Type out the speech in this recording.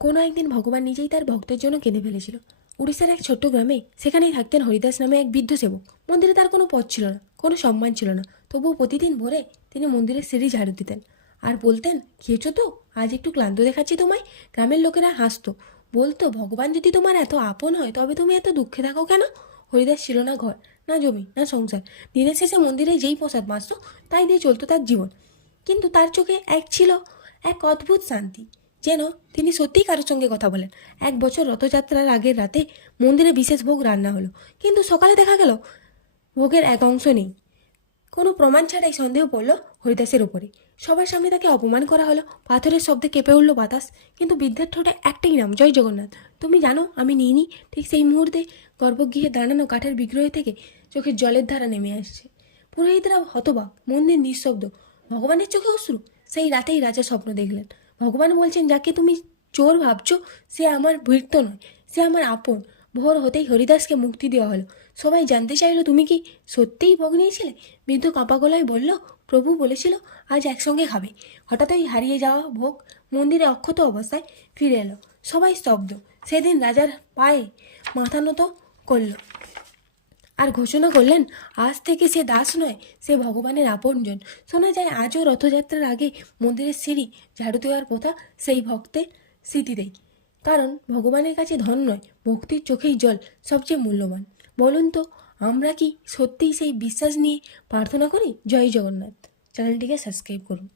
কোনো একদিন ভগবান নিজেই তার ভক্তের জন্য কেঁদে ফেলেছিল। উড়িষ্যার এক ছোট্ট গ্রামে সেখানেই থাকতেন হরিদাস নামে এক বৃদ্ধ সেবক। মন্দিরে তার কোনো পদ ছিল না, কোনো সম্মান ছিল না, তবুও প্রতিদিন ভোরে তিনি মন্দিরের সিঁড়ি ঝাড়ু দিতেন আর বলতেন, খেয়েছো তো? আজ একটু ক্লান্ত দেখাচ্ছি তোমায়। গ্রামের লোকেরা হাসতো, বলতো, ভগবান যদি তোমার এত আপন হয় তবে তুমি এত দুঃখে থাকো কেন? হরিদাস ছিল না ঘর, না জমি, না সংসার। দিনের শেষে মন্দিরে যেই প্রসাদ বাঁচত তাই দিয়ে চলতো তার জীবন। কিন্তু তার চোখে ছিল এক অদ্ভুত শান্তি, যেন তিনি সত্যিই কারোর সঙ্গে কথা বলেন। এক বছর রথযাত্রার আগের রাতে মন্দিরে বিশেষ ভোগ রান্না হলো, কিন্তু সকালে দেখা গেল ভোগের এক অংশ নেই। কোনো প্রমাণ ছাড়াই সন্দেহ পড়ল হরিদাসের উপরে। সবার সামনে তাকে অপমান করা হলো, পাথরের শব্দে কেঁপে উঠল বাতাস, কিন্তু বৃদ্ধের ঠোঁটে একটাই নাম, জয় জগন্নাথ। তুমি জানো আমি নিইনি? ঠিক সেই মুহূর্তে গর্ভগৃহে দাঁড়ানো কাঠের বিগ্রহ থেকে চোখের জলের ধারা নেমে আসছে। পুরোহিতরা হতবাক, মন্দির নিঃশব্দ। ভগবানের চোখে অশ্রু। সেই রাতেই রাজা স্বপ্ন দেখলেন, ভগবান বলছেন, যাকে তুমি চোর ভাবছ সে আমার ভৃত্য নয়, সে আমার আপন। ভোর হতেই হরিদাসকে মুক্তি দেওয়া হলো। সবাই জানতে চাইল, তুমি কি সত্যিই ভোগ নিয়েছিলে? বৃদ্ধ কাঁপা গলায় বলল, প্রভু বলেছিল আজ একসঙ্গে খাবে। হঠাৎই হারিয়ে যাওয়া ভোগ মন্দিরে অক্ষত অবস্থায় ফিরে এলো। সবাই স্তব্ধ। সেদিন রাজার পায়ে মাথা নত করল আর ঘোষণা করলেন, আজ থেকে সে দাস নয়, সে ভগবানের আপনজন। শোনা যায় আজও রথযাত্রার আগে মন্দিরের সিঁড়ি ঝাড়ু দেওয়ার প্রথা সেই ভক্তের স্মৃতি দেয়। কারণ ভগবানের কাছে ধন নয়, ভক্তির চোখেই জল সবচেয়ে মূল্যবান। বলুন তো, আমরা কি সত্যিই সেই বিশ্বাস নিয়ে প্রার্থনা করি? জয় জগন্নাথ। চ্যানেলটিকে সাবস্ক্রাইব করুন।